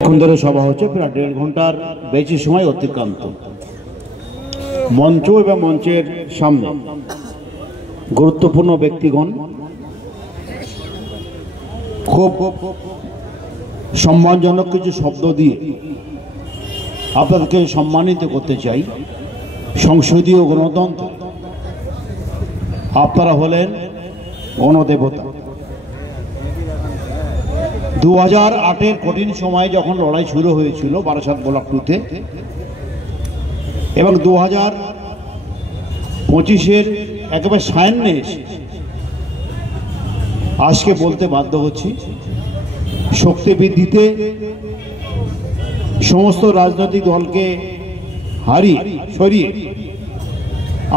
এখন ধরে সভা হচ্ছে, প্রায় 1.5 ঘন্টার বেশি সময় অতিক্রান্ত। মঞ্চ এবং মঞ্চের সামনে গুরুত্বপূর্ণ ব্যক্তিগণ খুব সম্মানজনক কিছু শব্দ দিয়ে আপনাদেরকে সম্মানিত করতে চাই। সংসদীয় গণতন্ত্র, আপনারা হলেন গণদেবতা। 2008-এর কঠিন সময়ে যখন লড়াই শুরু হয়েছিল বারাসাত ব্লক 2-তে, এবং 2025-এর একেবারে সামনে এসে আজকে বলতে বাধ্য হচ্ছি, শক্তি বৃদ্ধিতে সমস্ত রাজনৈতিক দলকে সরিয়ে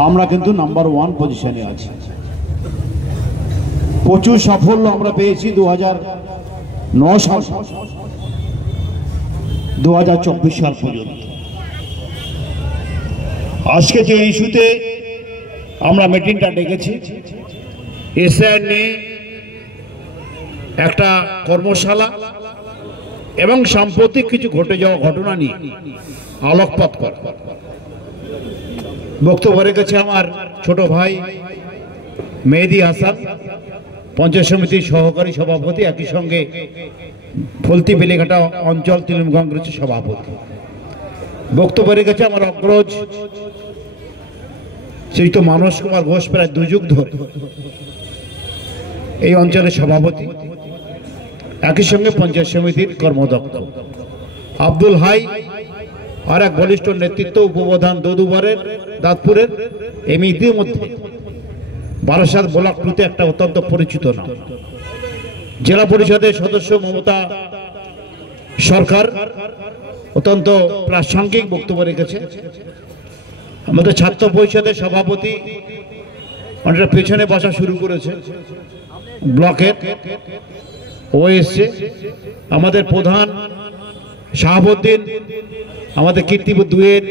আমরা কিন্তু নাম্বার 1 পজিশনে আছি। প্রচুর সাফল্য আমরা পেয়েছি 2009 সাল 2024 সাল পর্যন্ত। আজকে যে ইস্যুতে আমরা মিটিংটা ডেকেছি, এসআইআর নিয়ে একটা কর্মশালা এবং সাম্প্রতিক কিছু ঘটে যাওয়া ঘটনা নিয়ে আলোকপাত করা। বক্তব্য রেখেছে আমার ছোট ভাই মেহেদি হাসান, পঞ্চায়েত সমিতির সহকারী সভাপতি, একই সঙ্গে ফলতি বেলেঘাটা অঞ্চল তৃণমূল কংগ্রেসের সভাপতি। বক্তব্য রেখেছে আমার অগ্রজ শ্রীযুক্ত মানস কুমার ঘোষ, প্রায় 2 যুগ ধরে এই অঞ্চলের সভাপতি, একই সঙ্গে পঞ্চায়েত সমিতির কর্মদক্ষ। আব্দুল হাই আর এক বলিষ্ঠ নেতৃত্ব, উপপ্রধান দুবারের দাঁতপুরের। এম ইতিমধ্যে বারাসাত ব্লক 2-তে একটা অত্যন্ত পরিচিত নাম। জেলা পরিষদের সদস্য মমতা সরকার অত্যন্ত প্রাসঙ্গিক বক্তব্য রেখেছে। আমাদের ছাত্র পরিষদের সভাপতি অনেকটা পেছনে বসা শুরু করেছে ব্লকের, ও এসছে। আমাদের প্রধান শাহাবুদ্দিন, আমাদের কীর্তিপুর 2-এর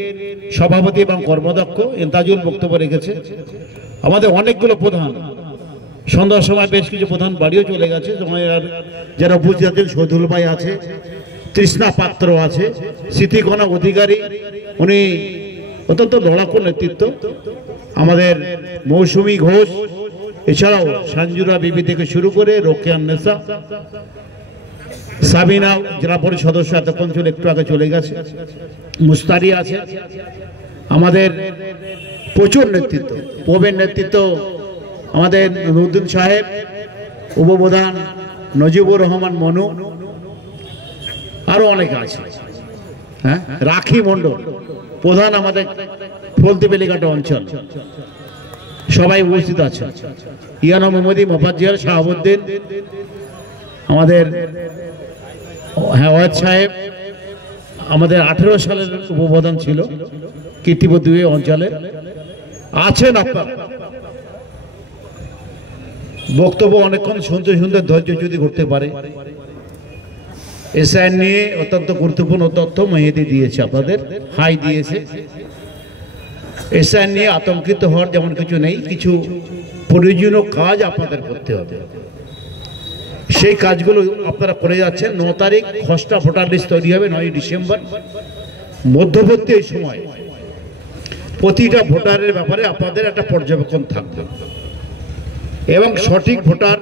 সভাপতি এবং কর্মদক্ষ এন্তাজুল বক্তব্য রেখেছে। আমাদের অনেকগুলো প্রধান, সন্ধ্যার সময় বেশ কিছু প্রধান বাড়িও চলে গেছে। যারা উপস্থিত আছেন, শহীদুল ভাই আছে, তৃষ্ণা পাত্র আছে, স্মৃতিকণা অধিকারী, উনি অত্যন্ত লড়াকু নেতৃত্ব। আমাদের মৌসুমী ঘোষ, এছাড়াও সঞ্জুরা বিবি থেকে শুরু করে রোকেয়ান নেসা, সাবিনা জেলা পরিষদ সদস্য এতক্ষণ ছিল, একটু আগে চলে গেছে, মুস্তারি আছে। আমাদের প্রচুর নেতৃত্ব, পবের নেতৃত্ব আমাদের নুরুদ্দিন সাহেব, উপপ্রধান নজিবুর রহমান মনু, আরো অনেকে আছে। হ্যাঁ, রাখি মন্ডল প্রধান আমাদের ফলতি বেলিঘাটা অঞ্চল, সবাই উপস্থিত আছে। ইয়ানা মোহাম্মদী, মোফাজ্জল, শাহাবুদ্দিন, আমাদের ওয়াদ সাহেব, আমাদের 18 সালের উপপ্রধান ছিল কীর্তিপুর 2 অঞ্চলে আছেন। আপনার বক্তব্য অনেকক্ষণ শুনতে শুনতে ধৈর্য যদি করতে পারে। এসআইআর নিয়ে অত্যন্ত গুরুত্বপূর্ণ তথ্য মেহেদি দিয়েছে, আপনাদের হাই দিয়েছে। এসআইআর নিয়ে আতঙ্কিত হওয়ার যেমন কিছু নেই, কিছু প্রয়োজনীয় কাজ আপনাদের করতে হবে। সেই কাজগুলো আপনারা করে যাচ্ছেন। 9 তারিখ খসড়া ভোটার লিস্ট তৈরি হবে, 9 ডিসেম্বর। মধ্যবর্তী এই সময় প্রতিটা ভোটারের ব্যাপারে আপনাদের একটা পর্যবেক্ষণ থাকবে, এবং সঠিক ভোটার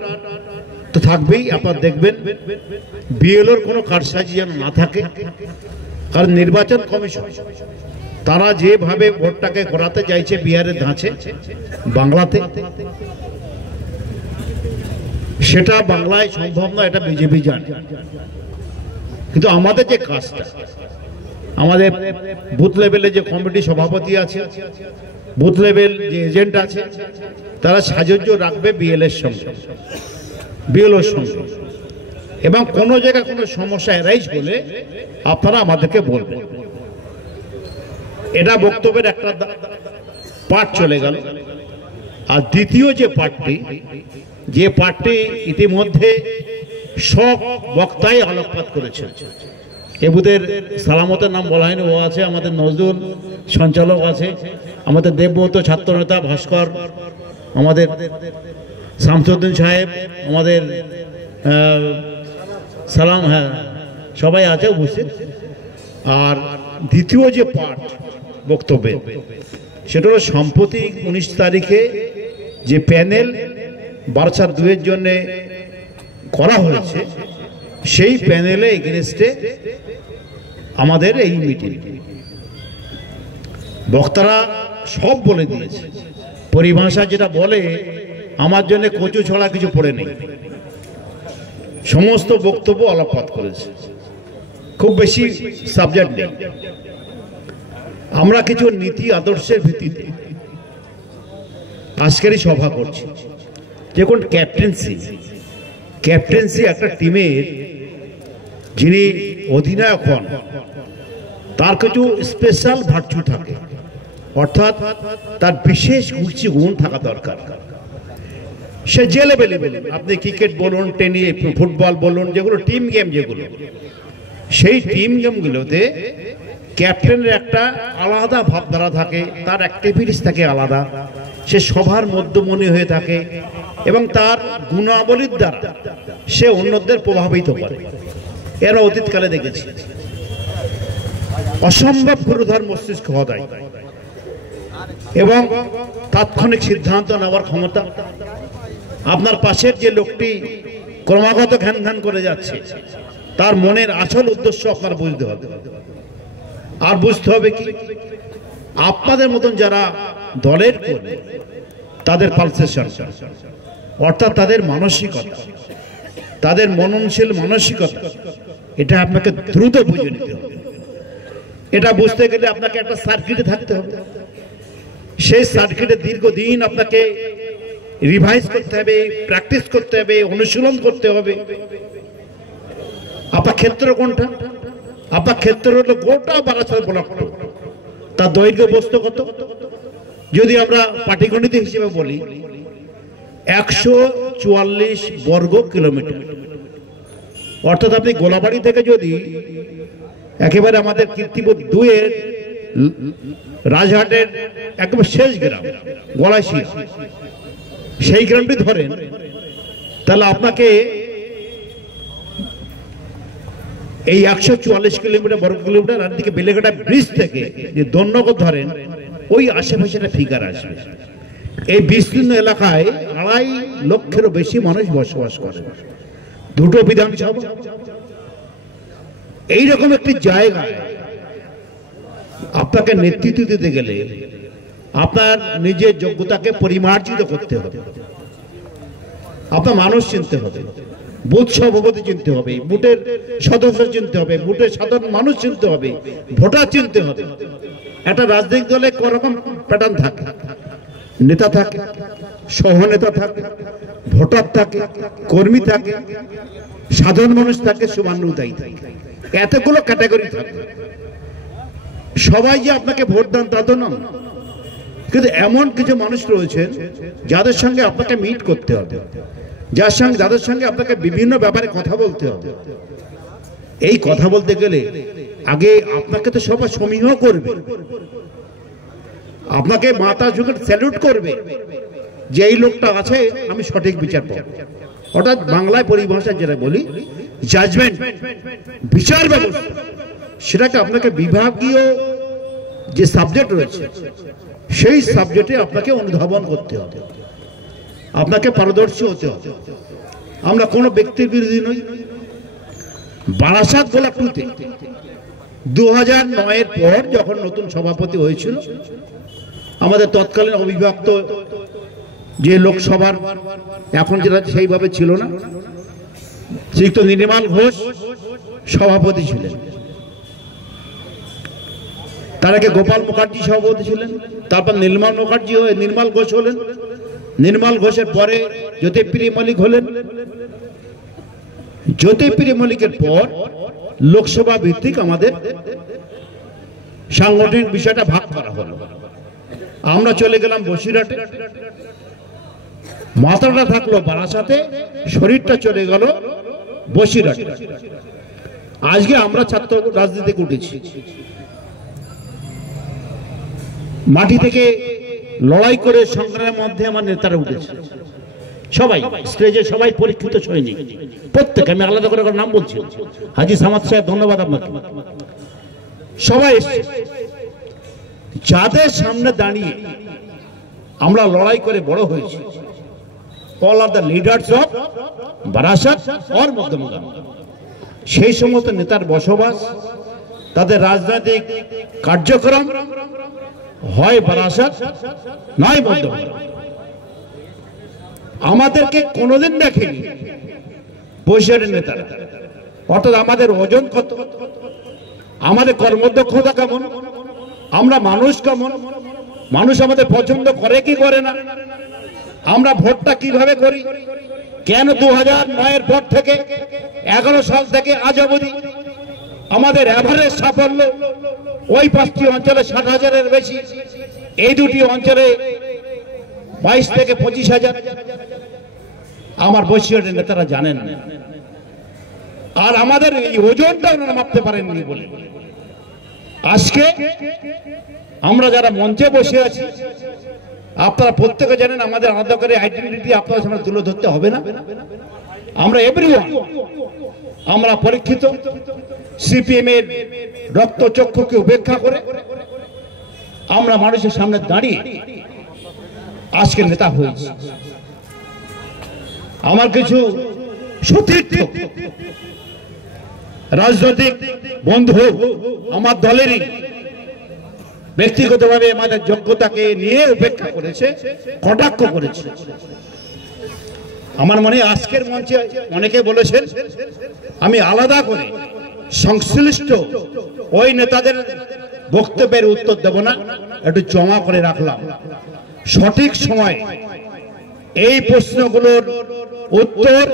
তো থাকবেই। আপনারা দেখবেন বিএলওর কোনো কারসাজি যেন না থাকে, কারণ নির্বাচন কমিশন তারা যেভাবে ভোটটাকে করাতে চাইছে বিহারের ধাঁচে বাংলাতে, সেটা বাংলায় সম্ভব নয়, এটা বিজেপি জানে। কিন্তু আমাদের যে কাজটা, আমাদের বুথ লেভেলে যে কমিটি সভাপতি আছে, বুথ লেভেল যে এজেন্ট আছে, তারা সাহায্য রাখবে বিএলওর সঙ্গে, এবং কোনো জায়গায় কোনো সমস্যা এরাইজ হলে আপনারা আমাদেরকে বলবেন। এটা বক্তব্যের একটা পার্ট চলে গেল। আর দ্বিতীয় যে পার্টটি ইতিমধ্যে সব বক্তাই আলোকপাত করেছে। এবুদের সালামতের নাম বলা হয়নি, ও আছে। আমাদের নজরুল সঞ্চালক আছে, আমাদের দেবব্রত ছাত্র নেতা ভাস্কর, আমাদের শামসুদ্দিন সাহেব, আমাদের সালাম, হ্যাঁ সবাই আছে উপস্থিত। আর দ্বিতীয় যে পার্ট বক্তব্যে, সেটা হলো সম্প্রতি 19 তারিখে যে প্যানেল 12/2-এর জন্য করা হয়েছে, সেই প্যানেলে এগেনস্টে আমাদের এই মিটিং। বক্তারা সব বলে দিয়েছে, পরিভাষা যেটা বলে, আমার জন্য কচু ছড়া কিছু পড়ে নেই, সমস্ত বক্তব্য আলোকপাত করেছে, খুব বেশি সাবজেক্ট নেই। আমরা কিছু নীতি আদর্শের ভিত্তিতে আজকের এই সভা করছি। যেমন ক্যাপ্টেন্সি একটা টিমের যিনি অধিনায়ক হন, তার কিছু স্পেশাল ভার্চু থাকে, অর্থাৎ তার বিশেষ কিছু গুণ থাকা দরকার। সে যে লেভেলে, আপনি ক্রিকেট বলুন, টেনিস, ফুটবল বলুন, যেগুলো টিম গেম, যেগুলো সেই টিম গেমগুলোতে ক্যাপ্টেনের একটা আলাদা ভাবধারা থাকে, তার অ্যাক্টিভিটিস থাকে আলাদা, সে সবার মধ্যমণি হয়ে থাকে এবং তার গুণাবলীর দ্বারা সে অন্যদের প্রভাবিত করে। এরা অতীতকালে দেখেছি। অসম্ভব গুরুধর মস্তিষ্ক হদায় এবং তাৎক্ষণিক সিদ্ধান্ত নেওয়ার ক্ষমতা। আপনার পাশের যে লোকটি ক্রমাগত ঘ্যান করে যাচ্ছে, তার মনের আসল উদ্দেশ্য আপনার বুঝতে হবে। আর বুঝতে হবে কি, আপনাদের মতন যারা দলের কর্মী, তাদের পালসেশন, অর্থাৎ তাদের মানসিকতা, তাদের মননশীল মানসিকতা, এটা আপনাকে দ্রুত বুঝে নিতে হবে। এটা বুঝতে গেলে আপনাকে একটা সার্কিটে থাকতে হবে। সেই সার্কিটে দীর্ঘদিন আপনাকে রিভাইজ করতে হবে, প্র্যাকটিস করতে হবে, অনুশীলন করতে হবে। আপনার ক্ষেত্র কোনটা? আপনার ক্ষেত্র হলো গোটা বারাসাত ব্লক, তার দৈর্ঘ্য বস্তু কত? যদি আমরা পাটিগণিত হিসেবে বলি, 144 বর্গ কিলোমিটার। অর্থাৎ আপনি গোলাবাড়ি থেকে যদি একেবারে আমাদের কীর্তিপুর 2-এর রাজহাটের একেবারে শেষ গ্রাম গলাশিয়া, সেই গ্রামটি ধরেন, তাহলে আপনাকে এই 144 কিলোমিটার বর্গ কিলোমিটার, আর দিকে বেলেঘাটা ব্রিজ থেকে যে দন্নগর ধরেন, ওই আশেপাশে একটা ফিগার আসবে। এই বিস্তীর্ণ এলাকায় 2.5 লক্ষেরও বেশি মানুষ বসবাস করে, 2টো বিধানসভা। এইরকম একটি জায়গায় আপনাকে নেতৃত্ব দিতে গেলে আপনার নিজের যোগ্যতাকে পরিমার্জিত করতে হবে। আপনার মানুষ চিনতে হবে, বুথ সভাপতি চিনতে হবে, বুথের সদস্য চিনতে হবে, বুথের সাধারণ মানুষ চিনতে হবে, ভোটার চিনতে হবে। একটা রাজনৈতিক দলে করকম প্যাটার্ন থাকে, নেতা থাকে, সহনেতা থাকে, ভোটার থাকে, কর্মী থাকে, সাধারণ মানুষ থাকে, শুভানুধ্যায়ী থাকে, এতগুলো ক্যাটাগরি থাকে। সবাই যে আপনাকে ভোট দেন তা তো নয়, কিন্তু এমন কিছু মানুষ রয়েছে যাদের সঙ্গে আপনাকে মিট করতে হবে, যাদের সঙ্গে আপনাকে বিভিন্ন ব্যাপারে কথা বলতে হবে। এই কথা বলতে গেলে আগে আপনাকে তো সবাই সমীহ করবে, আপনাকে মাথা ঝুঁকে স্যালুট করবে যে এই লোকটা আছে, আমি সঠিক বিচার পাবো। অর্থাৎ বাংলায় পরিভাষা যেটা বলি, জাজমেন্ট, বিচার ব্যবস্থা, সেটাকে আপনাকে বিভাগীয় যে সাবজেক্ট রয়েছে, সেই সাবজেক্টে আপনাকে অনুধাবন করতে হবে, আপনাকে পারদর্শী হতে হবে। আমরা কোনো ব্যক্তির বিরোধী নই। বারাসাত ব্লক 2-তে 2009-এর পর যখন নতুন সভাপতি হয়েছিল, আমাদের তৎকালীন অবিভক্ত যে লোকসভার এখন যেটা সেইভাবে ছিল না, শ্রীযুক্ত নির্মল ঘোষ সভাপতি ছিলেন, তার আগে গোপাল মুখার্জি সভাপতি ছিলেন, তারপর নির্মল ঘোষ হলেন, নির্মল ঘোষের পরে জ্যোতিপ্রিয় মল্লিক হলেন, জ্যোতিপ্রিয় মল্লিকের পর লোকসভা ভিত্তিক আমাদের সাংগঠনিক বিষয়টা ভাগ করা হলো। আমরা চলে গেলাম বসিরহাটে, মাথাটা থাকলো বারাসাতে, শরীরটা চলে গেল বসিরহাটে। আজকে আমরা ছাত্র রাজনীতিতে উঠেছি, মাটি থেকে লড়াই করে সংগ্রামের মধ্যে আমার নেতারা উঠেছে। সবাই স্টেজে সবাই পরীক্ষিত সৈনিক, প্রত্যেক, আমি আলাদা করে নাম বলছি। হাজী সামাদ সাহেব ধন্যবাদ আপনাকে। সবাই যাদের সামনে দাঁড়িয়ে আমরা লড়াই করে বড় হয়েছি, all are the leaders of Barasat or Madhyamgram, সেই সমস্ত নেতার বসবাস, তাদের রাজনৈতিক কার্যক্রম হয় বারাসাত নয় মধ্যমগ্রাম। আমাদেরকে কোনোদিন দেখেনি বৈশাখের নেতারা, অর্থাৎ আমাদের ওজন কত, আমাদের কর্মদক্ষতা কেমন, আমরা মানুষ কেমন, মানুষ আমাদের পছন্দ করে কি করে না, আমরা ভোটটা কিভাবে করি, কেন 2009-এর পর থেকে 11 সাল থেকে আজ অবধি আমাদের এভারেজ সাফল্য ওই 5টি অঞ্চলে 60,000-এর বেশি, এই 2টি অঞ্চলে 22 থেকে 25,000। আমার বৈশিষ্ট্যের নেতারা জানেন না, আর আমাদের এই ওজনটা ওনারা মাপতে পারেননি বলে আজকে আমরা যারা মঞ্চে বসে আছি, আপনারা প্রত্যেকে জানেন আমাদের আলাদা করে আইডেন্টিটি আপনাদের সামনে তুলে ধরতে হবে না। আমরা এভরিওয়ান, আমরা পরীক্ষিত, সিপিএম এর রক্তচক্ষুকে উপেক্ষা করে আমরা মানুষের সামনে দাঁড়িয়ে আজকে নেতা হয়েছি। আমার কিছু সতীর্থ রাজনৈতিক বন্ধু আমার দলেরই ব্যক্তিগতভাবে আমাদের যোগ্যতাকে নিয়ে উপেক্ষা করেছে, কটাক্ষ করেছে। আমার মনে আজকের মঞ্চে অনেকে বলেছেন আমি আলাদা করে সংশ্লিষ্ট ওই নেতাদের বক্তব্যের উত্তর দেব না, একটু জমা করে রাখলাম। সঠিক সময় এই প্রশ্নগুলোর উত্তর,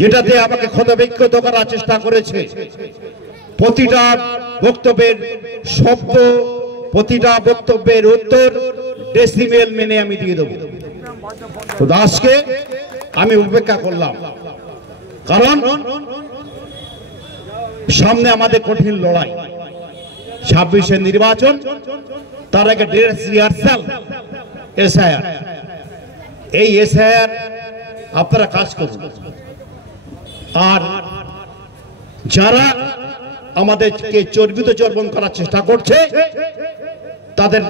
যেটাতে আমাকে ক্ষতবিক্ষত করার চেষ্টা করেছে, প্রতিটা বক্তব্যের শব্দ, প্রতিটা বক্তব্যের উত্তর ডেসিমেল মেনে আমি দিয়ে দেবো। তো দাসকে আমি উপেক্ষা করলাম, কারণ সামনে আমাদের কঠিন লড়াই, 26-এর নির্বাচন, তার আগে ড্রেস রিহার্সাল, এসআইআর। এই এসআইআর আপনারা কাজ করুন, আর যারা আমাদেরকে চর্বিত চর্বণ করার চেষ্টা করছে তাদের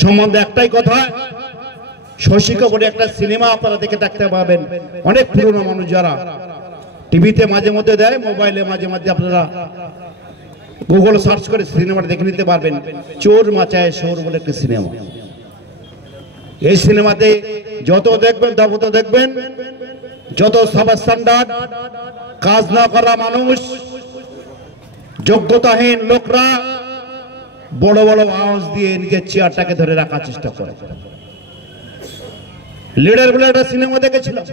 সম্বন্ধে একটাই কথা, শশীকে বলে একটা সিনেমা আপনারা দেখে থাকতে পাবেন, অনেক পুরনো মানুষ যারা টিভিতে মাঝে মধ্যে দেয়, মোবাইলে মাঝে মাঝে আপনারা গুগল সার্চ করে সিনেমাটা দেখে নিতে পারবেন, চোর মাচায় শোর বলে একটা সিনেমা। এই সিনেমাতে যত দেখবেন তত দেখবেন যত সাব স্ট্যান্ডার্ড কাজ না করা মানুষ, যোগ্যতাহীন লোকরা বড় বড় আওয়াজ দিয়ে নিজের চেয়ারটাকে ধরে রাখার চেষ্টা করে। লিডার বলে একটা সিনেমা দেখেছিলাম,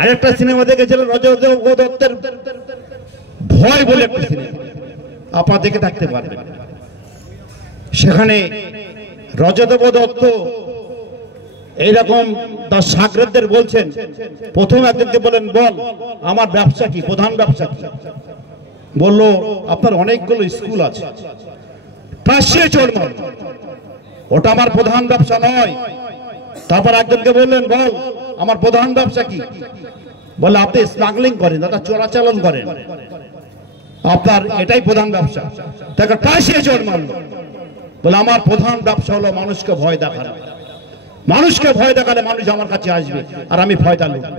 আরেকটা সিনেমা দেখেছিলাম রজতদেব দত্তের ভয় বলে একটা সিনেমা, আপনারা দেখে থাকতে পারবেন। সেখানে রজতদেব দত্ত এইরকম তার সাগরেদদের বলছেন, প্রথম একজনকে বলেন বল আমার ব্যবসা কি, প্রধান ব্যবসা কি, বললো আপনার অনেকগুলো স্কুল আছে, পাশে চোর মার, ওটা আমার প্রধান ব্যবসা নয়। তারপর একজনকে বললেন বল আমার প্রধান ব্যবসা কি, বলে আপনি স্মাগলিং করেন, দাদা চোরাচালান করেন, আপনার এটাই প্রধান ব্যবসা। তাকে পাশে চোর মারলো, বলে আমার প্রধান ব্যবসা হলো মানুষকে ভয় দেখানো, মানুষকে ভয় দেখালে মানুষ আমার কাছে আসবে আর আমি ভয়টা লুটব।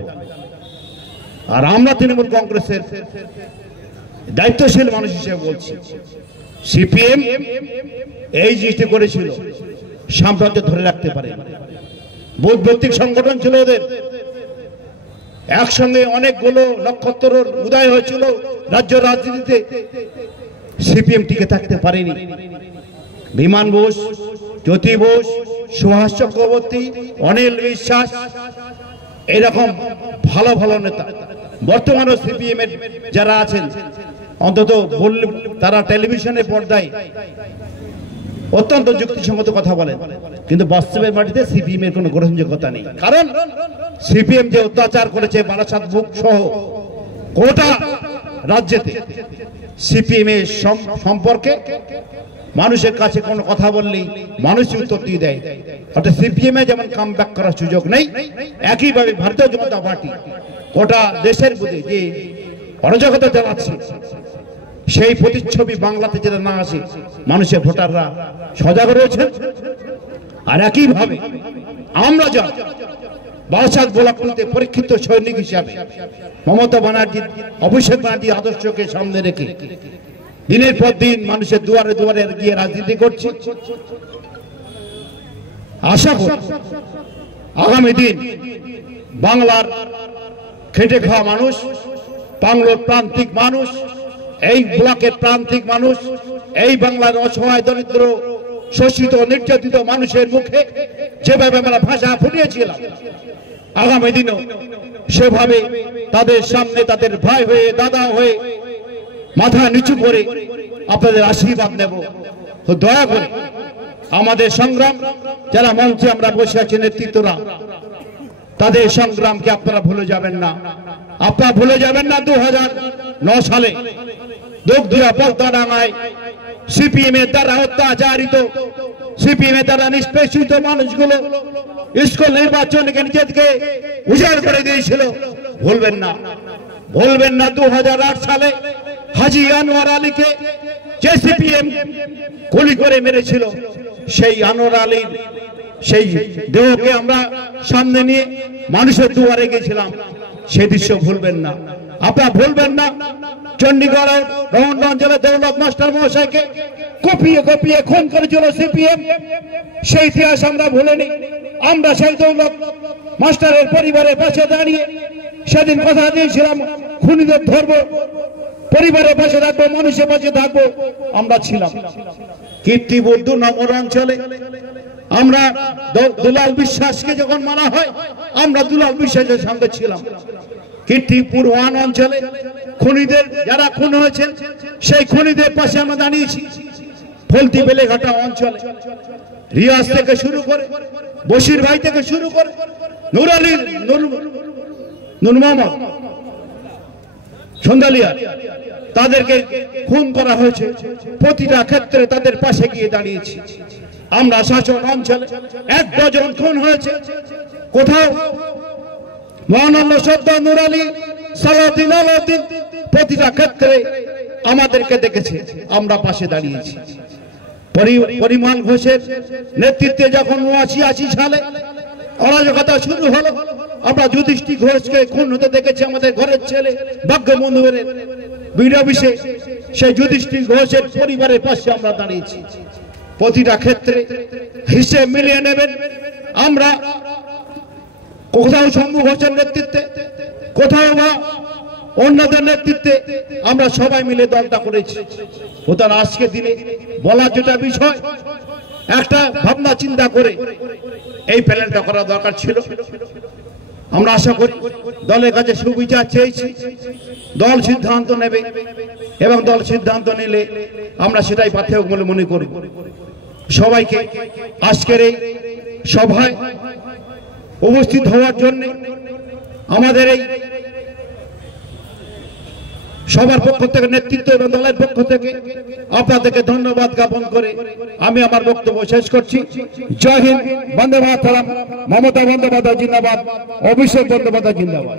আর আমরা তৃণমূল কংগ্রেসের দায়িত্বশীল মানুষ হিসেবে বলছি, সিপিএম এই জিনিসটি করেছিল, সাম্রাজ্য ধরে রাখতে পারে, বৌদ্ধভিত্তিক সংগঠন ছিল ওদের, একসঙ্গে অনেকগুলো নক্ষত্রের উদয় হয়েছিল রাজ্য রাজনীতিতে, সিপিএম টিকে থাকতে পারেনি। বিমান বোস, জ্যোতি বোস, সুভাষ চক্রবর্তী, অনিল বিশ্বাস, এরকম ভালো ভালো নেতা বর্তমানে সিপিএম এর যারা আছেন, অন্তত বললে তারা টেলিভিশনের পর্দায় অত্যন্ত যুক্তিসঙ্গত কথা বলেন, কিন্তু বাস্তবের মাটিতে সিপিএম এর কোনো গ্রহণযোগ্যতা নেই। কারণ সিপিএম যে অত্যাচার করেছে বারাসাত বুক সহ গোটা রাজ্যেতে, সিপিএম এর সম্পর্কে মানুষের কাছে কোনো কথা বললেই মানুষই উত্তর দিয়ে দেয়। অর্থাৎ সিপিএম এ যেমন কাম ব্যাক করার সুযোগ নেই, একইভাবে ভারতীয় জনতা পার্টি গোটা দেশের প্রতি যে অরাজকতা চালাচ্ছে সেই প্রতিচ্ছবি বাংলাতে যেটা না আসে মানুষের ভোটাররা সজাগ রয়েছে। আর একইভাবে আমরা যা বারাসাত ব্লকগুলিতে পরীক্ষিত সৈনিক হিসাবে মমতা ব্যানার্জি, অভিষেক ব্যানার্জির আদর্শকে সামনে রেখে দিনের পর দিন মানুষের দুয়ারে দুয়ারে গিয়ে রাজনীতি করছি। আশা করি আগামী দিন বাংলার খেটে খাওয়া মানুষ, বাংলার প্রান্তিক মানুষ, এই ব্লকের প্রান্তিক মানুষ, এই বাংলার অসহায় দরিদ্র শোষিত নির্যাতিত মানুষের মুখে যেভাবে আমরা ভাষা ফুটিয়েছিলাম, আগামী দিনও সেভাবে তাদের সামনে তাদের ভাই হয়ে, দাদা হয়ে মাথা নিচু করে আপনাদের আশীর্বাদ নেব। তো দয়া করে আমাদের সংগ্রাম, যারা মঞ্চে আমরা বসে আছি নেতৃত্বরা, তাদের সংগ্রামকে আপনারা ভুলে যাবেন না। আপনারা ভুলে যাবেন না 2009 সালে দোগদিয়া পদ্মাডাঙ্গায় সিপিএম এর দ্বারা অত্যাচারিত, সিপিএম এর দ্বারা নিষ্পেষিত মানুষগুলো স্কুল নির্বাচনকে নিজেকে উজাড় করে দিয়েছিল। ভুলবেন না, ভুলবেন না 2008 সালে হাজী আনোয়ার আলীকে যে সিপিএম গুলি করে মেরেছিল, সেই আনোয়ার আলীর সেই দেহকে আমরা সামনে নিয়ে মানুষের দুয়ারে গেছিলাম। সেই দৃশ্য ভুলবেন না, আপনারা ভুলবেন না। চণ্ডীগড়ের রমনগঞ্জ অঞ্চলে দৌলত মাস্টার মহাশয়কে কপিয়ে কপিয়ে খুন করেছিল সিপিএম, সেই ইতিহাস আমরা ভুলিনি। আমরা সেই দৌলত মাস্টারের পরিবারের পাশে দাঁড়িয়ে সেদিন কথা দিয়েছিলাম, খুনিদের ধরবো, পরিবারের পাশে থাকবো, মানুষের পাশে থাকবো, আমরা ছিলাম। কীর্তিপুর 2 নম্বর অঞ্চলে আমরা দুলাল বিশ্বাসকে যখন মারা হয়, আমরা দুলাল বিশ্বাসের সঙ্গে ছিলাম। কীর্তিপুর 1 অঞ্চলে খুনিদের যারা খুন হয়েছে সেই খুনিদের পাশে আমরা দাঁড়িয়েছি। ফলতি বেলেঘাটা অঞ্চলে রিয়াজ থেকে শুরু করে, বশির ভাই থেকে শুরু করে, নূর আলী, নূর মোহাম্মদ সন্দালিয়া, তাদেরকে খুন করা হয়েছে। প্রতিটা ক্ষেত্রে তাদের পাশে গিয়ে দাঁড়িয়েছি। আমরা শাসন অঞ্চলে 1 ডজন খুন হয়েছে, কোথাও মহানন্দ সর্দার, নূর আলী, সালাউদ্দিন, আলাউদ্দিন, প্রতিটা ক্ষেত্রে আমাদেরকে দেখেছে, আমরা পাশে দাঁড়িয়েছি। পরিমল ঘোষের নেতৃত্বে যখন 89 সালে অরাজকতা শুরু হলো, আমরা যুধিষ্ঠির ঘোষকে খুন হতে দেখেছি। আমাদের ঘরের ছেলে ভাগ্যবন্ধুর বিরবিষে সেই যুধিষ্ঠির ঘোষের পরিবারের পাশে আমরা দাঁড়িয়েছি। প্রতিটা ক্ষেত্রে হিসেব মিলিয়ে নেবেন। আমরা কোথাও শম্ভু ঘোষের নেতৃত্বে, কোথাও বা অন্যদের নেতৃত্বে আমরা সবাই মিলে দলটা করেছি। সুতরাং আজকে দিনে বলার যেটা বিষয়, একটা ভাবনা চিন্তা করে এই প্যানেলটা করা দরকার ছিল। আমরা আশা করি দলের কাছে সুবিচার চেয়েছি, দল সিদ্ধান্ত নেবে এবং দল সিদ্ধান্ত নিলে আমরা সেটাই পাথেয় বলে মনে করি। সবাইকে আজকের এই সভায় উপস্থিত হওয়ার জন্য আমাদের এই সবার পক্ষ থেকে, নেতৃত্ব এবং দলের পক্ষ থেকে আপনাদেরকে ধন্যবাদ জ্ঞাপন করে আমি আমার বক্তব্য শেষ করছি। জয় হিন্দ, বন্দে মাতরম। মমতা বন্দ্যোপাধ্যায় জিন্দাবাদ, অভিষেক বন্দ্যোপাধ্যায় জিন্দাবাদ।